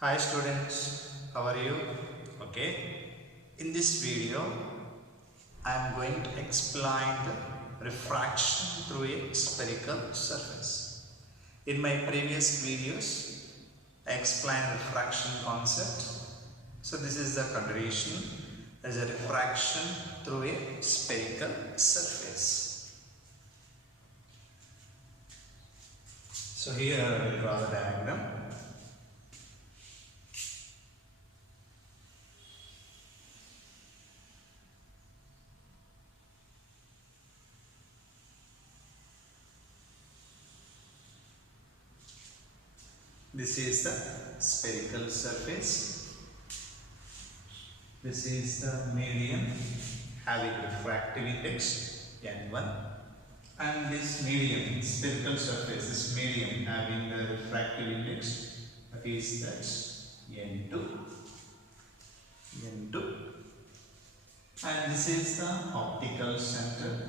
Hi students, how are you? Okay, in this video I am going to explain the refraction through a spherical surface. In my previous videos I explained refraction concept. So this is the continuation. There is a refraction through a spherical surface. So here I will draw the diagram. This is the spherical surface. This is the medium having refractive index N1, and this medium, spherical surface, this medium having the refractive index, that is that N2, and this is the optical center.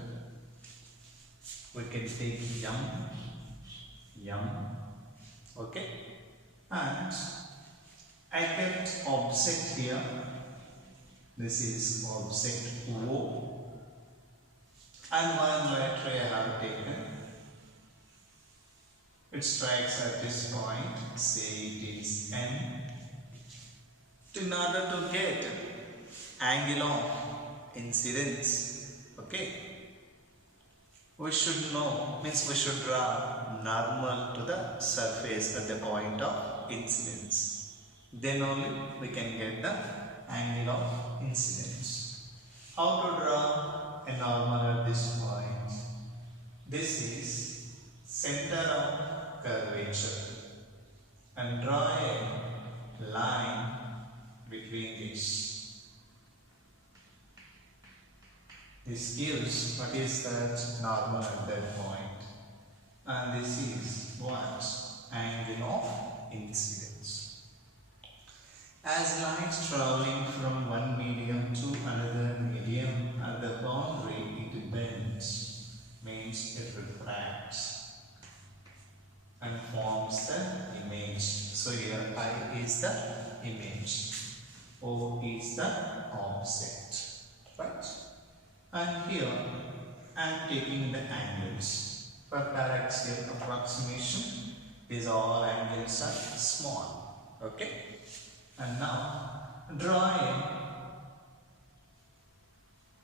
We can take M, okay. And I kept object here. This is object O, and one light ray I have taken. It strikes at this point. Say it is N. In order to get angle of incidence, okay, we should know, means we should draw normal to the surface at the point of incidence. Then only we can get the angle of incidence. How to draw a normal at this point? This is center of curvature, and draw a line between these. This gives what is that normal at that point, and this is what? Angle of incidence. As light traveling from one medium to another medium at the boundary, it bends, means it refracts and forms the image. So here I is the image, O is the object, right? And here I am taking the angles. For paraxial approximation, these all angles are small, okay? And now draw a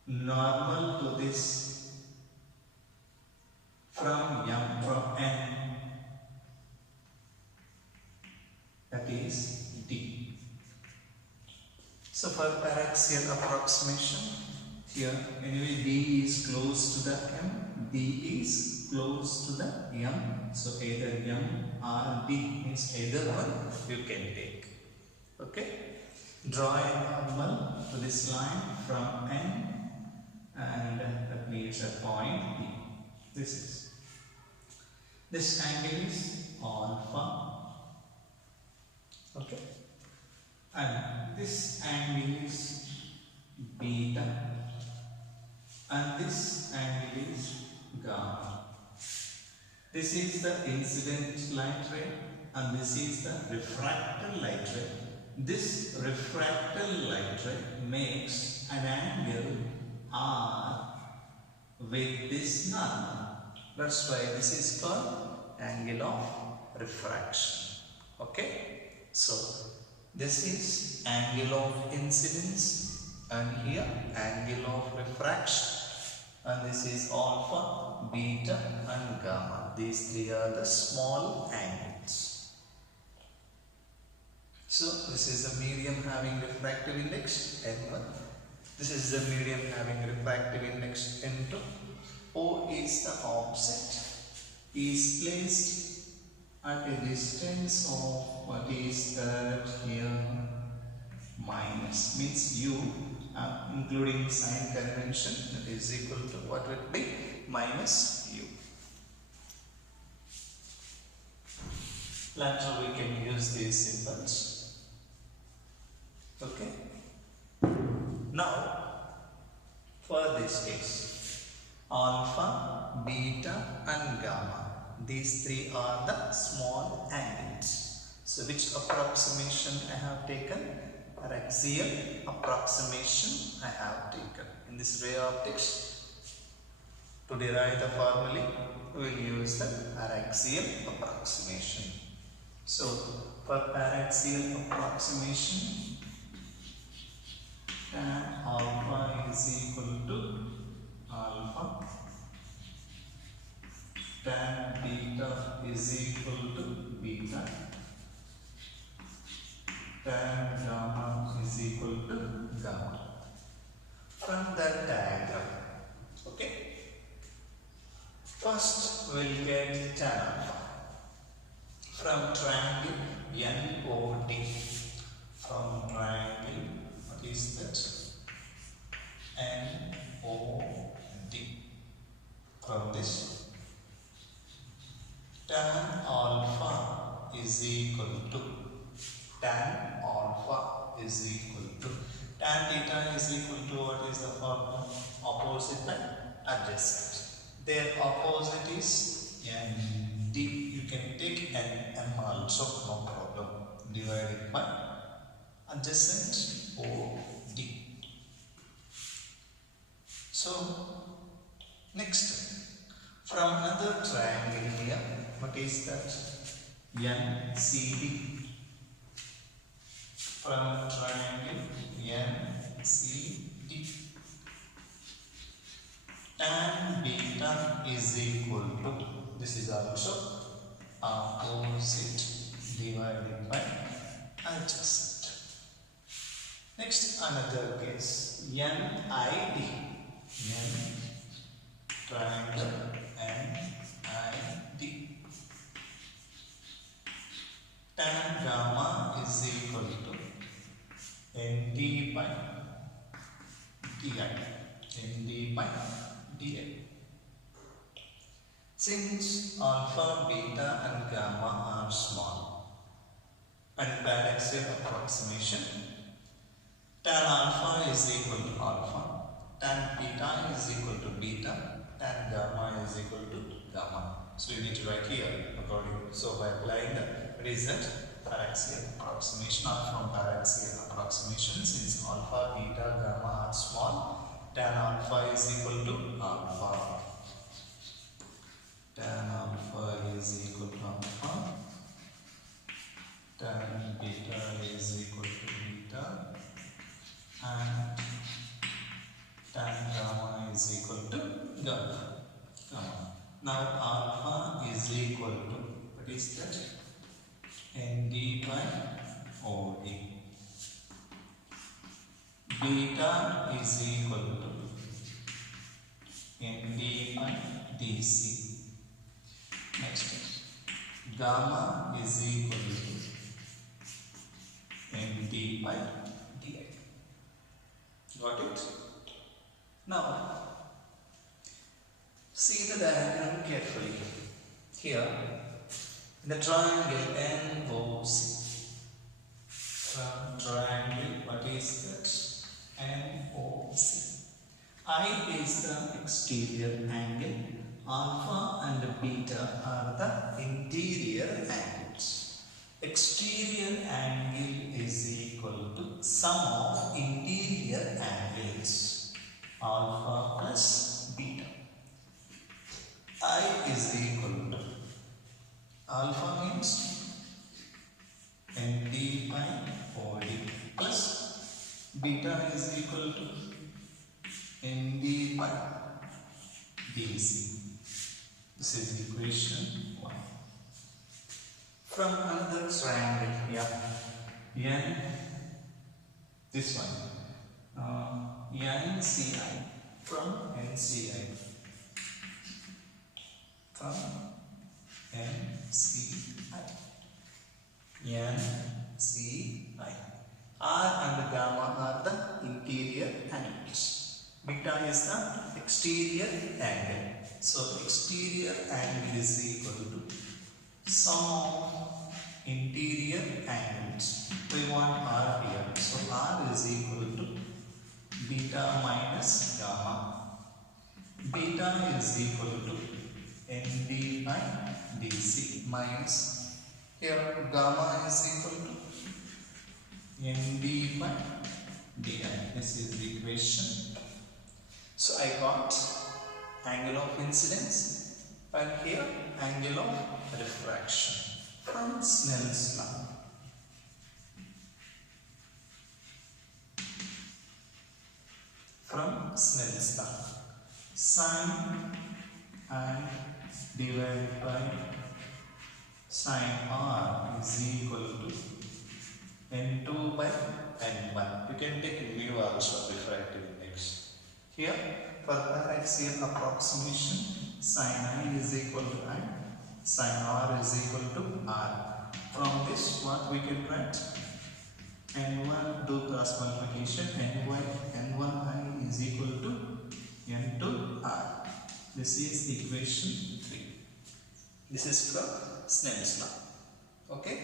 normal to this from N, that is D. So for paraxial approximation, here anyway D is close to the M, D is close to the M, so either M or D, means either one you can take, okay. Draw a normal to this line from N, and that meets a point D. This angle is alpha, okay, and this angle is beta, and this angle is gamma. This is the incident light ray, and this is the refracted light ray. This refracted light ray makes an angle R with this normal. That's why this is called angle of refraction, okay. So this is angle of incidence, and here angle of refraction, and this is alpha, beta and gamma. These three are the small angles. So this is the medium having refractive index N1. This is the medium having refractive index N2. O is the object, is placed at a distance of what is that here, minus, means U, including sign convention, that is equal to what would be minus U. Later we can use these symbols, okay. Now for this case, alpha, beta and gamma, these three are the small angles. So which approximation I have taken? Paraxial approximation I have taken. In this ray optics, to derive the formula, we will use the paraxial approximation. So for paraxial approximation, tan alpha is equal to alpha, tan beta is equal to beta, tan gamma is equal to gamma. From that diagram, okay, first we will get tan alpha from triangle NOD. From triangle, what is that? NOD. From this, tan alpha is equal to tan alpha is equal to tan theta is equal to what is the formula? Opposite by adjacent. Their opposite is ND. You can take NM also, no problem. Divided by adjacent OD. So next, from another triangle here, what is that? NCD. From triangle NCD, tan beta is equal to, this is also opposite divided by adjacent. Next, another case, NID, N triangle NID, tan gamma is equal to ND by DI. ND by DI. Since alpha, beta and gamma are small, and paraxial approximation, tan alpha is equal to alpha, tan beta is equal to beta, tan gamma is equal to gamma. So you need to write here according. So by applying the, what is that? Paraxial approximation, or from paraxial approximation, since alpha, beta, gamma are small, tan alpha is equal to alpha, tan alpha is equal to alpha, tan beta is equal to beta, and tan gamma is equal to gamma. Now alpha is equal to, what is that? ND by OD. Beta is equal to ND by DC. Next, gamma is equal to ND by DI. Got it? Now, see the diagram carefully. Here, the triangle NOC. From triangle, what is that? NOC. I is the exterior angle. Alpha and beta are the interior angles. Exterior angle is equal to sum of interior angles. Alpha plus beta. I is equal to, alpha means ND by OD plus beta is equal to ND by DC. This is equation 1. From another triangle, N, this one, NCI, from NCI, from NCI, NCI. R and gamma are the interior angles. Beta is the exterior angle. So exterior angle is equal to sum of interior angles. We want R here. So R is equal to beta minus gamma. Beta is equal to ND by DC minus Here gamma is equal to ND by DI. This is the equation. So I got angle of incidence and here angle of refraction from Snell's law. From Snell's law, sin and divided by sin r is equal to n2 by n1. You can take mu also, refractive index. Here for paraxial approximation, sin I is equal to I, sin r is equal to r. From this what we can write? n1 do cross multiplication, n1I is equal to n2r. This is equation 3. This is from Snell's law. Okay?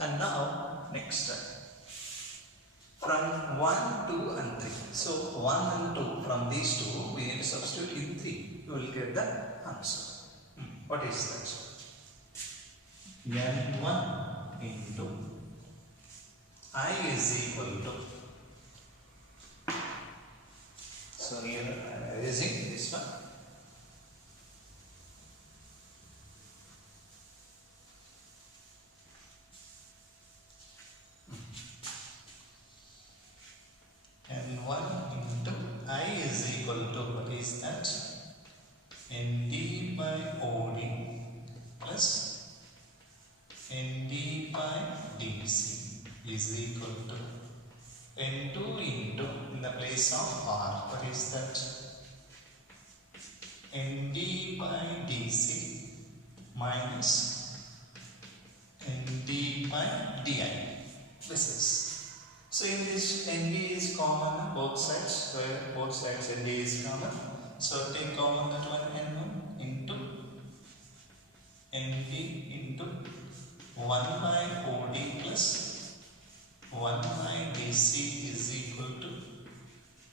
And now next step. From 1, 2 and 3. So 1 and 2, from these two we need to substitute in 3. You will get the answer. What is that? n1 into I is equal to, so here I am erasing this one. N1 into I is equal to, what is that? ND by OD plus ND by DC is equal to N2 into, in the place of R, what is that? ND by DC minus ND by DI. This is. So in this ND is common both sides, where both sides ND is common. So take common that one N1 into ND into 1 by OD plus 1 by DC is equal to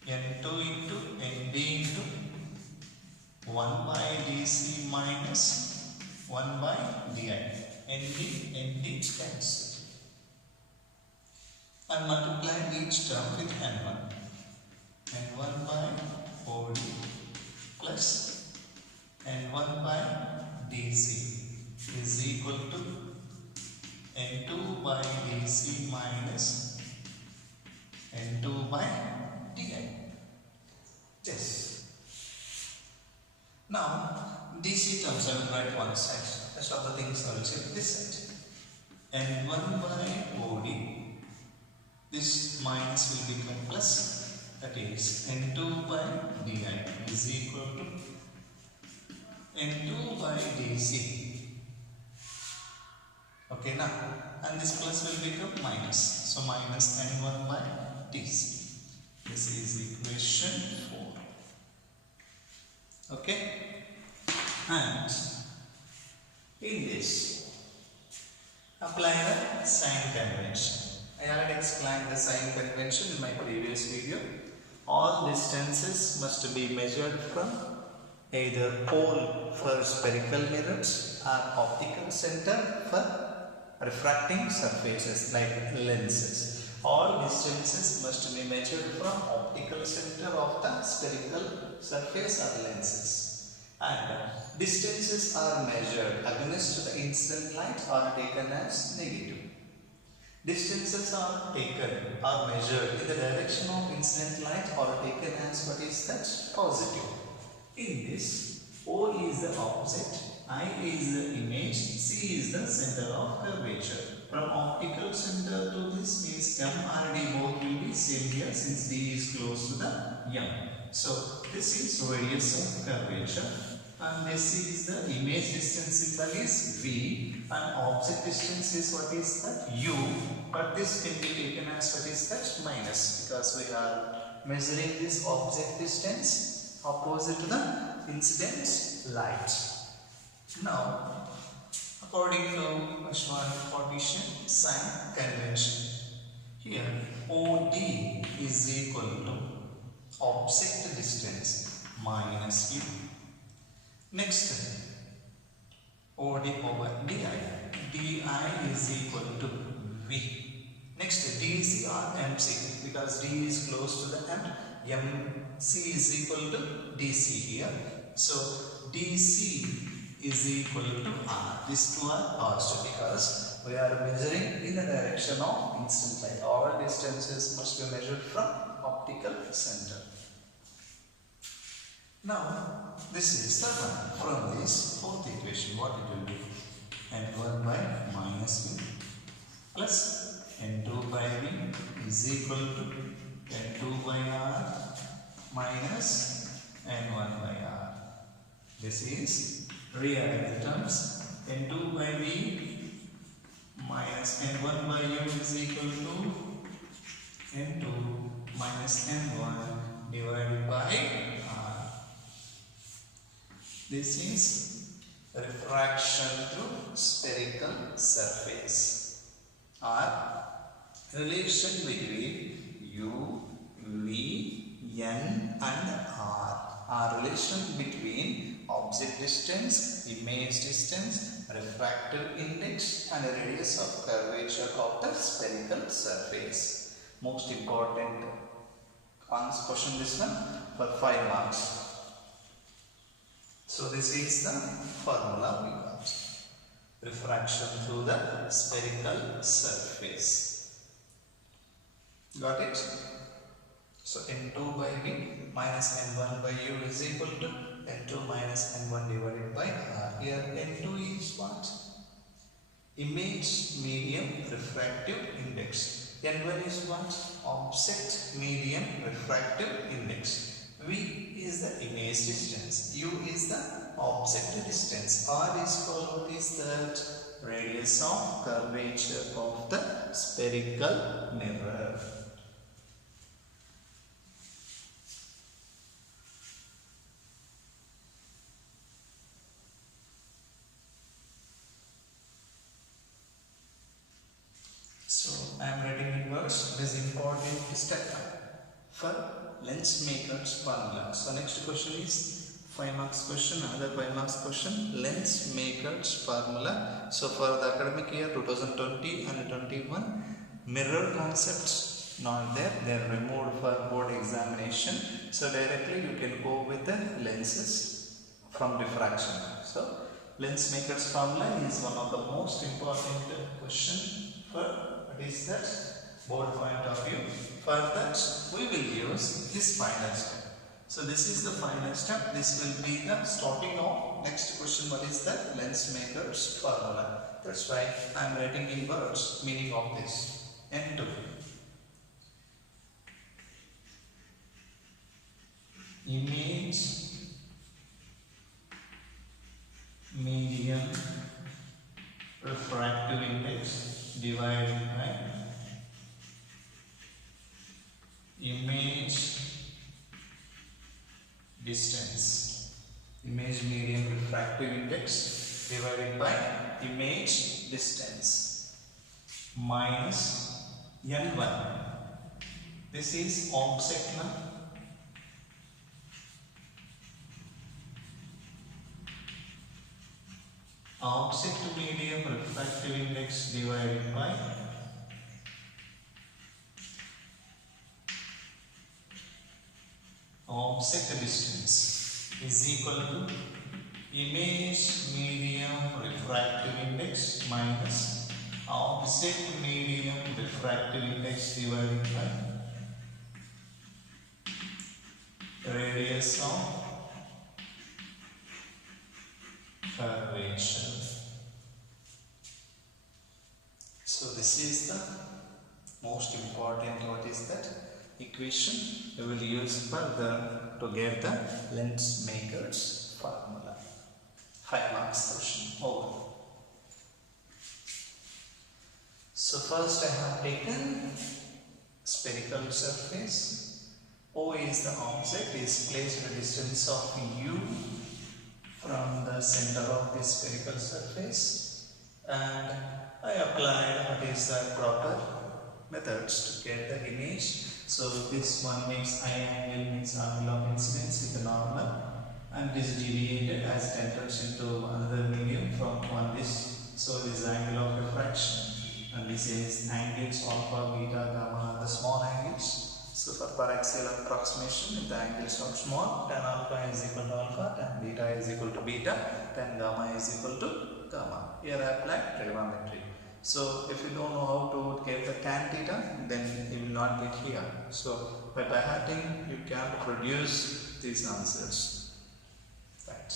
N2 into ND into 1 by DC minus 1 by DI. ND cancel. And multiply each term with N1. N1 by OD plus N1 by DC is equal to N2 by DC minus N2 by DI. Yes. Now, DC terms I will write one side. Rest of the things I will check this side. N1 by OD, this minus will become plus, that is N2 by DI is equal to N2 by DC. Okay, now, and this plus will become minus. So minus N1 by DC. This is equation 4. Okay, and in this, apply the sign convention. I already explained the sign convention in my previous video. All distances must be measured from either pole for spherical mirrors or optical center for refracting surfaces like lenses. All distances must be measured from optical center of the spherical surface or lenses. And distances are measured against the incident light or taken as negative. Distances are taken or measured in the direction of incident light or taken as, what is that? Positive. In this, O is the object, I is the image, C is the center of curvature. From optical center to this means M and D both will be same here since D is close to the M. So this is radius of curvature and this is the image distance symbol is V and object distance is, what is that? U, but this can be taken as, what is that? Minus, because we are measuring this object distance opposite to the incident light. Now, according to Ashwan partition sign convention, here OD is equal to object distance minus U. Next, OD over DI. DI is equal to V. Next, DC or MC, because D is close to the M. MC is equal to DC here. So DC is equal to R. These two are positive because we are measuring in the direction of instant light. All distances must be measured from optical center. Now, this is the one. From this fourth equation, what it will be? N1 by minus V plus N2 by V is equal to N2 by R minus N1 by R. This is rearrange terms. N2 by V minus N1 by U is equal to N2 minus N1 divided by R. This is refraction through spherical surface, or relation between U, V, N and R, or relation between object distance, image distance, refractive index and radius of curvature of the spherical surface. Most important question this one for 5 marks. So this is the formula we got. Refraction through the spherical surface. Got it? So N2 by V minus N1 by U is equal to N2 minus N1 divided by R. Here N2 is what? Image medium refractive index. N1 is what? Object medium refractive index. V is the image distance. U is the object distance. R is called, what is that? Radius of curvature of the spherical mirror. So I am writing in words. It is important step for lens maker's formula. So next question is 5 marks question, another 5 marks question, lens maker's formula. So for the academic year 2020 and 21, mirror concepts not there, they are removed for board examination. So directly you can go with the lenses from diffraction. So lens maker's formula is one of the most important question for what is that board point of view. For that we will use this final step. So this is the final step. This will be the starting of next question. What is the lens maker's formula? That's why I am writing in words meaning of this. N2 image medium refractive index divided by image distance. Image medium refractive index divided by image distance minus N1. This is object now. Object medium refractive index divided by object distance is equal to image medium refractive index minus object medium refractive index divided by radius of curvature. So this is the most important, what is that? Equation we will use further to get the lens maker's formula. 5 marks question over. So first I have taken spherical surface. O is the object, is placed at a distance of U from the center of the spherical surface, and I applied what is the proper methods to get the image. So this one makes I angle means angle of incidence with the normal. and it is deviated as it enters into another medium from this. So this is angle of refraction, and this is angles alpha, beta, gamma, the small angles. So for paraxial approximation, if the angles are small, tan alpha is equal to alpha, tan beta is equal to beta, tan gamma is equal to gamma. Here I applied trigonometry. So if you don't know how to get the tan theta, then you will not get here. So by hearting, you can produce these answers. Right.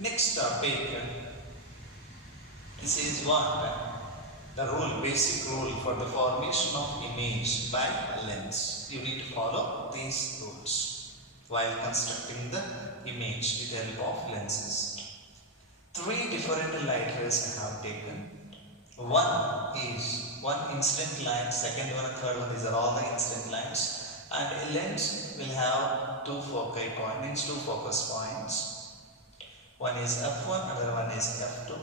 Next topic. This is what? The rule, basic rule for the formation of image by lens. You need to follow these rules while constructing the image with the help of lenses. 3 different light rays I have taken. One is one incident line, second one and third one, these are all the incident lines. And a lens will have 2 foci points, means 2 focus points. One is f1, another one is f2.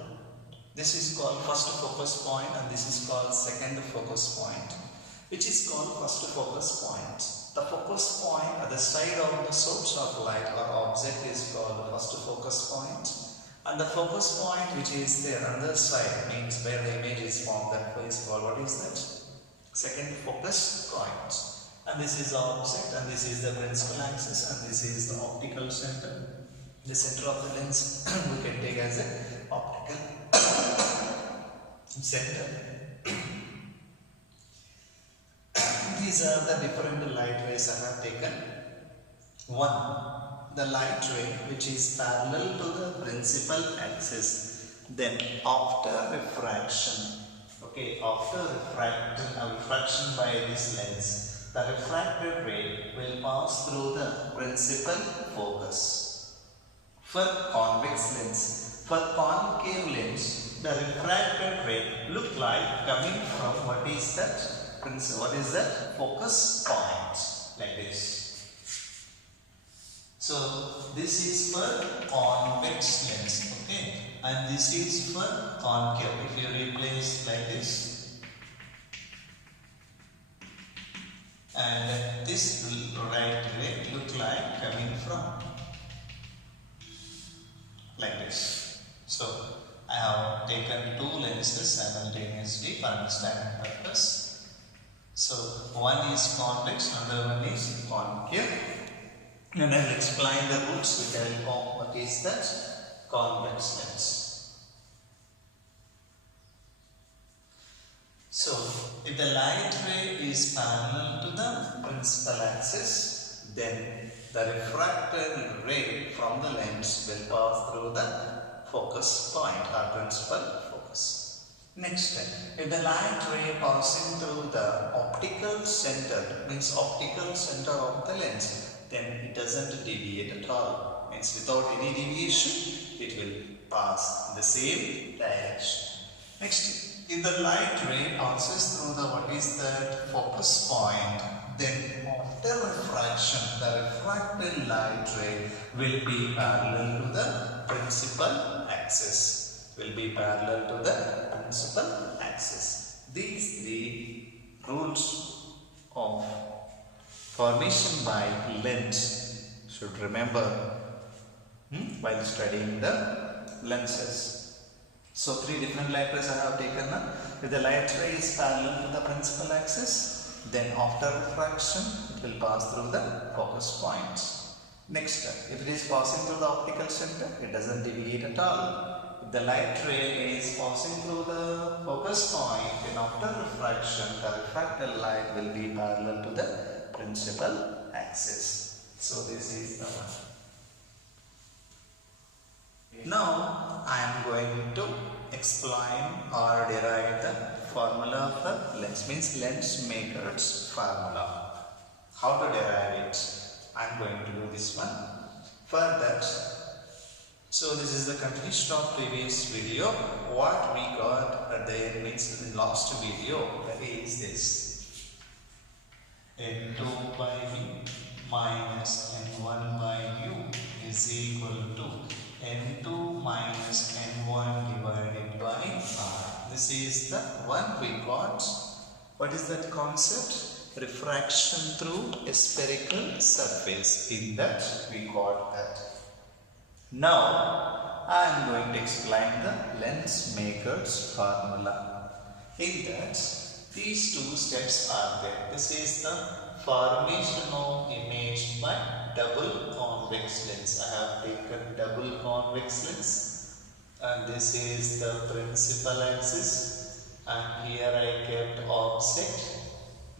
This is called first focus point and this is called second focus point. Which is called first focus point. The focus point at the side of the source of light or object is called the first focus point. And the focus point which is there on the other side, means where the image is formed, that is called, what is that? Second focus point. And this is the object and this is the principal axis and this is the optical center. The center of the lens we can take as a optical center. These are the different light rays I have taken. One, the light ray which is parallel to the principal axis. Then after refraction, okay, after refraction by this lens, the refracted ray will pass through the principal focus. For convex lens, for concave lens, the refracted ray look like coming from what is that focus point, like this. So this is for convex lens, okay, and this is for concave. If you replace like this, and this right ray look like coming from like this. So I have taken 2 lenses simultaneously for understanding purpose. So one is convex, another one is concave. And I will explain the rules with the help of what is that convex lens. So if the light ray is parallel to the principal axis, then the refracted ray from the lens will pass through the focus point or principal focus. Next, if the light ray passing through the optical center, means optical center of the lens, then it doesn't deviate at all. Means without any deviation, it will pass in the same direction. Next, if the light ray passes through the what is that focus point, then after refraction, the refracted light ray will be parallel to the principal axis. Will be parallel to the principal axis. These 3 rules of formation by lens should remember while studying the lenses. So 3 different light rays I have taken. If the light ray is parallel to the principal axis, then after refraction it will pass through the focus points. Next, if it is passing through the optical center, it doesn't deviate at all. If the light ray is passing through the focus point, then after refraction the refracted light will be parallel to the principal axis. So this is the one. Now I am going to explain or derive the formula for lens, means lens maker's formula. How to derive it? I am going to do this one. For that, so this is the continuation of previous video. What we got at the end means in the last video, that is this. N2 by V minus N1 by U is equal to N2 minus N1 divided by R. This is the one we got. What is that concept? refraction through a spherical surface. In that we got that. Now I am going to explain the lens maker's formula. In that these two steps are there. This is the formation of image by double convex lens. I have taken double convex lens, and this is the principal axis, and here I kept offset.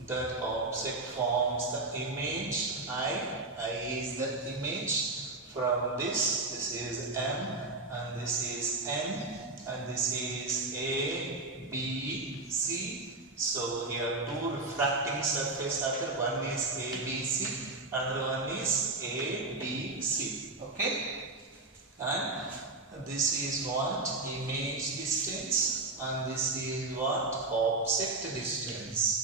That offset forms the image I. I is the image. From this is M, and this is N, and this is A, B, C. So here two refracting surfaces are there. One is A, B, C, another one is A, B, C. Okay, and this is what image distance, and this is what offset distance.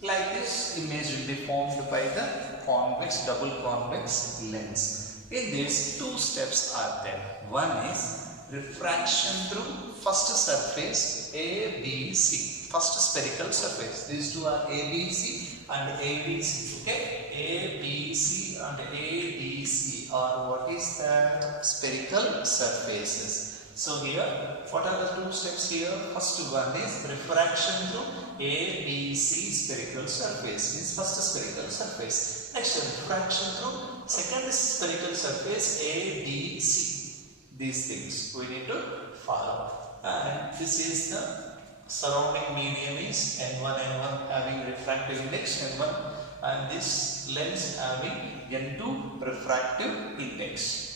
Like this, image will be formed by the convex, double convex lens. In this, two steps are there. One is refraction through first surface A, B, C. First spherical surface. These two are A, B, C and A, B, C. Okay? A, B, C and A, B, C are what is that? Spherical surfaces. So here, what are the two steps here? First one is refraction through A, B, C spherical surface. Is first spherical surface. Next, refraction through second spherical surface A, B, C. These things we need to follow. And this is the surrounding medium is N1, N1 having refractive index N1, and this lens having N2 refractive index.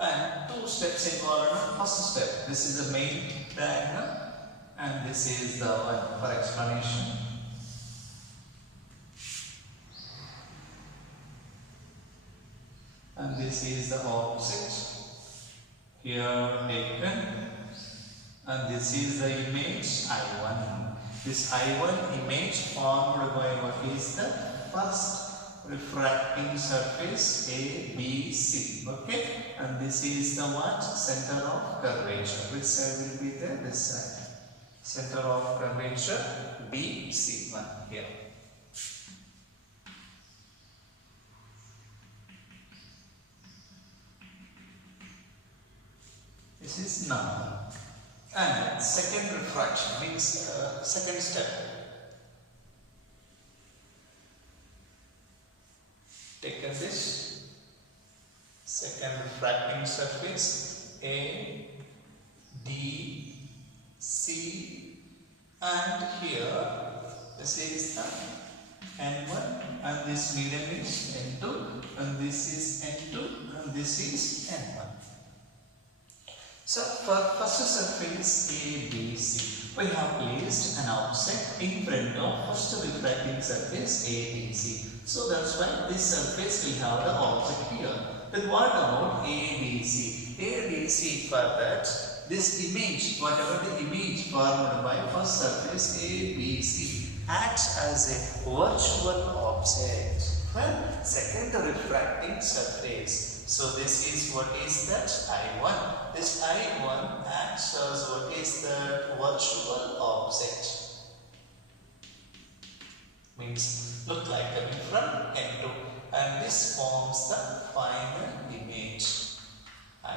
And two steps involved. First step, this is the main diagram, and this is the one for explanation. And this is the object here taken, and this is the image I1. This I1 image formed by what is the first refracting surface A, B, C. Okay, and this is the what? Center of curvature. Which side will be there? This side. Center of curvature B, C. One here. This is number. And second refraction means second step. Taken this second refracting surface A, D, C, and here this is the N1, and this medium is N2, and this is N2, and this is N1. So for first surface A, B, C, we have placed an offset in front of first refracting surface A, B, C. So that's why this surface will have the object here. Then what about A, B, C? A, B, C, for that, this image, whatever the image formed by first surface A, B, C, acts as a virtual object for second refracting surface. So this is what is that? I1. This I1 acts as what is that? Virtual object. Means look like coming from N2, and this forms the final image I.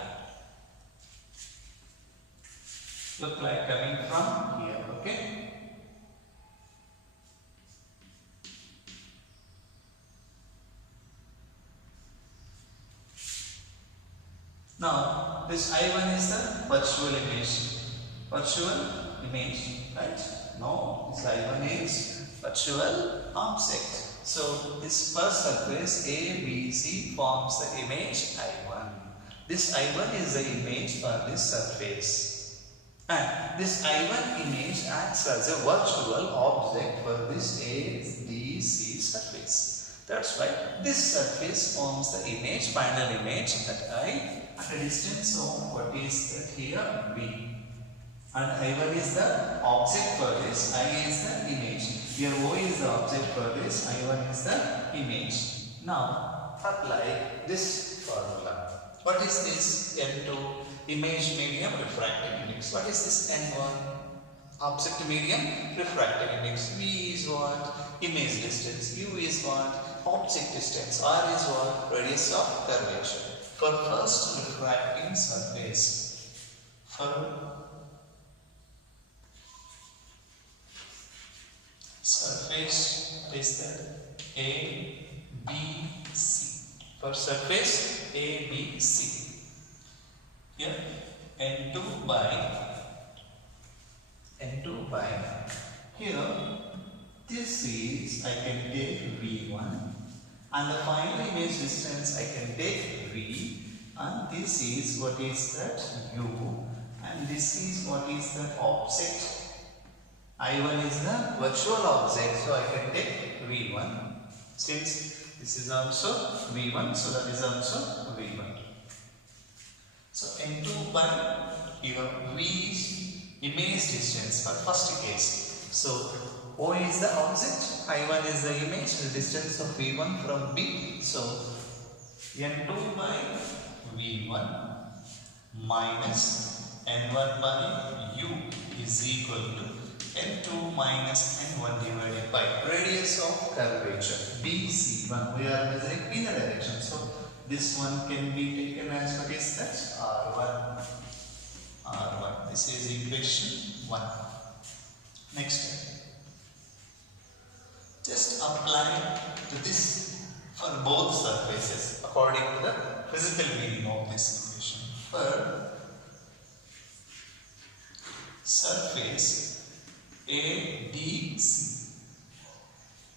Look like coming from here. Okay. Now this I1 is the virtual image. Virtual image, right? No, this I1 is virtual object. So this first surface A, B, C forms the image I1. This I1 is the image for this surface. And this I1 image acts as a virtual object for this A, B, C surface. That's why this surface forms the image, final image that I at a distance of what is that here B. And I1 is the object for this, I is the image. Here O is the object for this, I1 is the image. Now apply this formula. What is this N2? Image medium refractive index. What is this N1? Object medium refractive index. V is what? Image distance. U is what? Object distance. R is what? Radius of curvature. For first refracting surface. For surface, what is that? A, B, C. For surface A, B, C. Here N2 by here this is, I can take V1 and the final image distance I can take V, and this is what is that? U, and this is what is the object. I1 is the virtual object, so I can take V1. Since this is also V1, so that is also V1. So N2 by here V is image distance for first case. So O is the object, I1 is the image, the distance of V1 from B. So N2 by V1 minus N1 by U is equal to N2 minus N1 divided by radius of curvature BC1. We are measuring in a direction. So this one can be taken as what is that? R1. R1. This is equation 1. Next. Just apply to this for both surfaces according to the physical meaning of this equation. For surface ADC.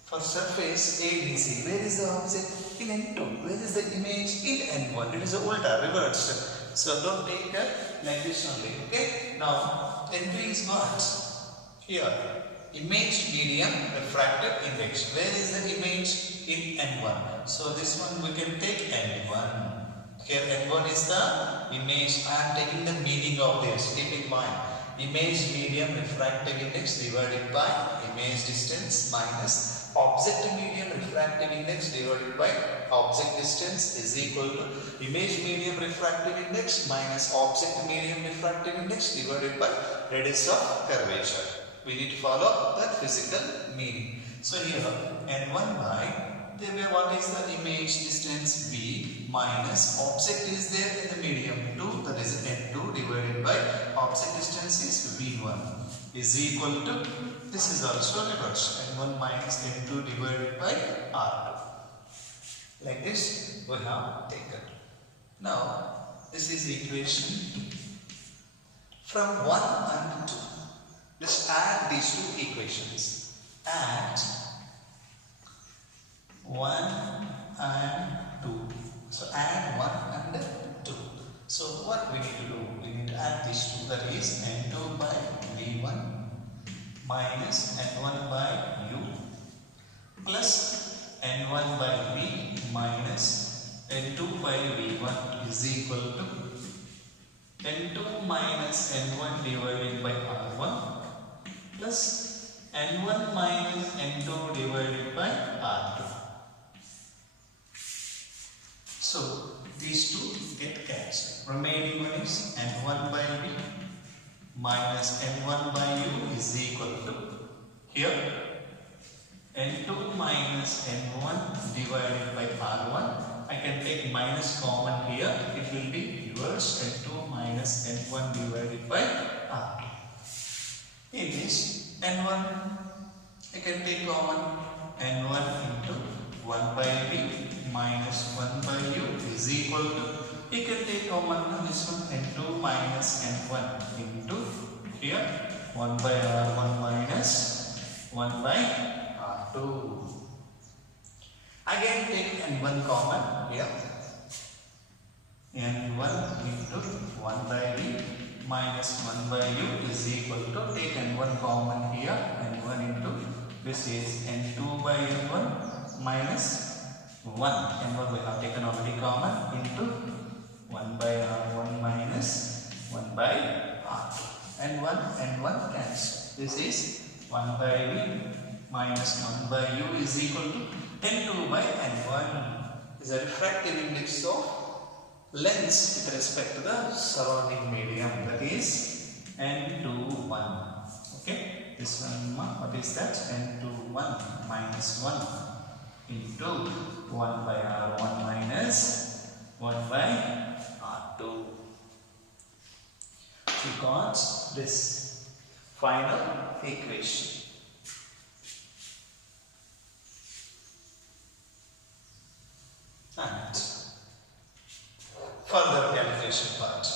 For surface ADC, where is the object? In N2. Where is the image? In N1. It is a ulta, reversed. So don't take it like this only. Okay? Now N3 is what? Here. Image medium refractive index. Where is the image? In N1. So this one we can take N1. Here N1 is the image. I am taking the meaning of this. Keep in mind. Image medium refractive index divided by image distance minus object medium refractive index divided by object distance is equal to image medium refractive index minus object medium refractive index divided by radius of curvature. We need to follow that physical meaning. So here N1 by, what is the image distance? B minus object is there in the medium 2, that is N2 divided by object distance is V1 is equal to, this is also reversed, N1 minus N2 divided by R2. Like this we have taken. Now this is equation from 1 and 2. Just add these two equations. Add 1 and 2. So add 1 and 2. So what we need to do? We need to add these two. That is N2 by V1 minus N1 by U plus N1 by V minus N2 by V1 is equal to N2 minus N1 divided by R1 plus N1 minus N2 divided by R2. So these two get cancelled. Remaining one is N1 by V minus N1 by U is equal to, here N2 minus N1 divided by R1. I can take minus common here. It will be reverse N2 minus N1 divided by R2. In this N1, I can take common N1 into 1 by V minus 1 by U is equal to, you can take common this one N2 minus N1 into here 1 by R1 minus 1 by R2. Again take N1 common here. N1 into 1 by V minus 1 by U is equal to, take N1 common here, N1 into, this is N2 by N1 minus 1. N1 we have taken already common into 1 by R1 minus 1 by R2. N1 cancel. This is 1 by V minus 1 by U is equal to N2 by N1 is a refractive index of lens with respect to the surrounding medium, that is N21. Okay. this one, what is that? N to 1 minus 1 into 1 by R1 minus 1 by R2. We got this final equation. And further calculation part.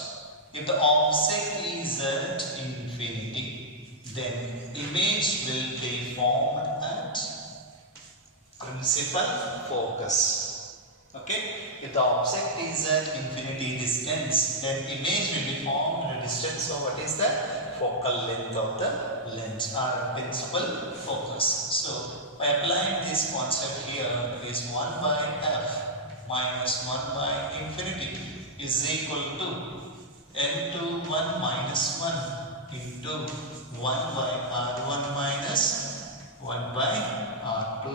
If the object is at infinity, then image will be formed at principal focus. Okay? If the object is at infinity distance, then image will be formed at a distance of what is the focal length of the lens or principal focus. So, by applying this concept here, it is 1 by f minus 1 by infinity is equal to n to 1 minus 1 into 1 by r1 minus 1 by r2.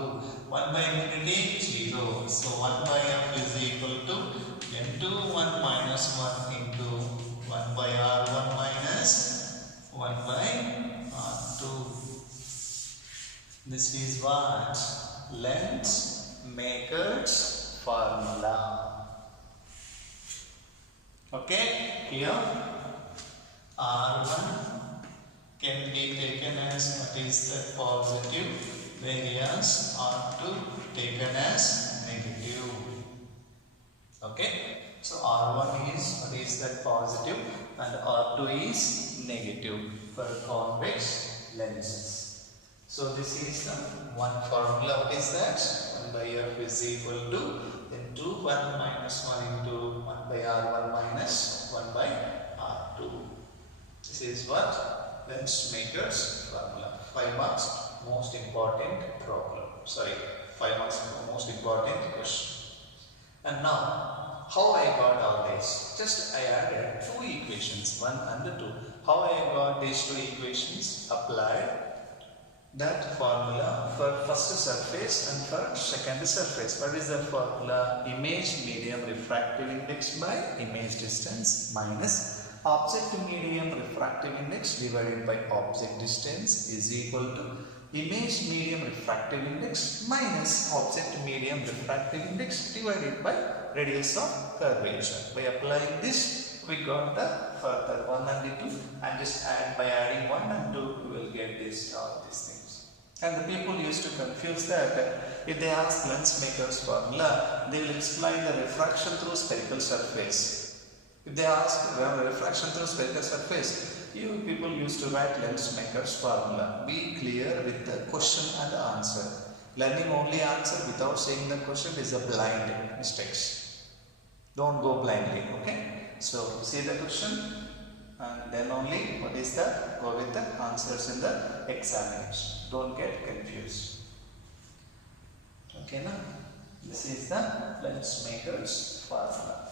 1 by infinity 0. So 1 by f is equal to n to 1 minus 1 into 1 by r1 minus 1 by r2. This is what? Lens maker's formula. Okay, here R1 can be taken as what is the positive, whereas R2 taken as negative. Okay, so R1 is what is that positive and R2 is negative for convex lenses. So this is the one formula. What is that? 1 by f is equal to into 1 minus 1 into 1 by r1 minus 1 by r2. This is what lens maker's formula. 5 marks most important problem. Sorry, 5 marks most important question. And now, how I got all this? Just I added two equations, 1 and 2. How I got these two equations? Applied that formula for first surface and for second surface. What is the formula? Image medium refractive index by image distance minus object medium refractive index divided by object distance is equal to image medium refractive index minus object medium refractive index divided by radius of curvature. By applying this, we got the further 1 and 2, and just add by adding 1 and 2 we will get this all these things. And the people used to confuse that if they ask lens maker's formula, they will explain the refraction through spherical surface. If they ask refraction through spherical surface, you people used to write lens maker's formula. Be clear with the question and the answer. Learning only answer without saying the question is a blind mistakes. Don't go blindly, okay? So see the question and then only what is that? Go with the answers in the examination. Don't get confused. Okay, now this is the lens maker's formula.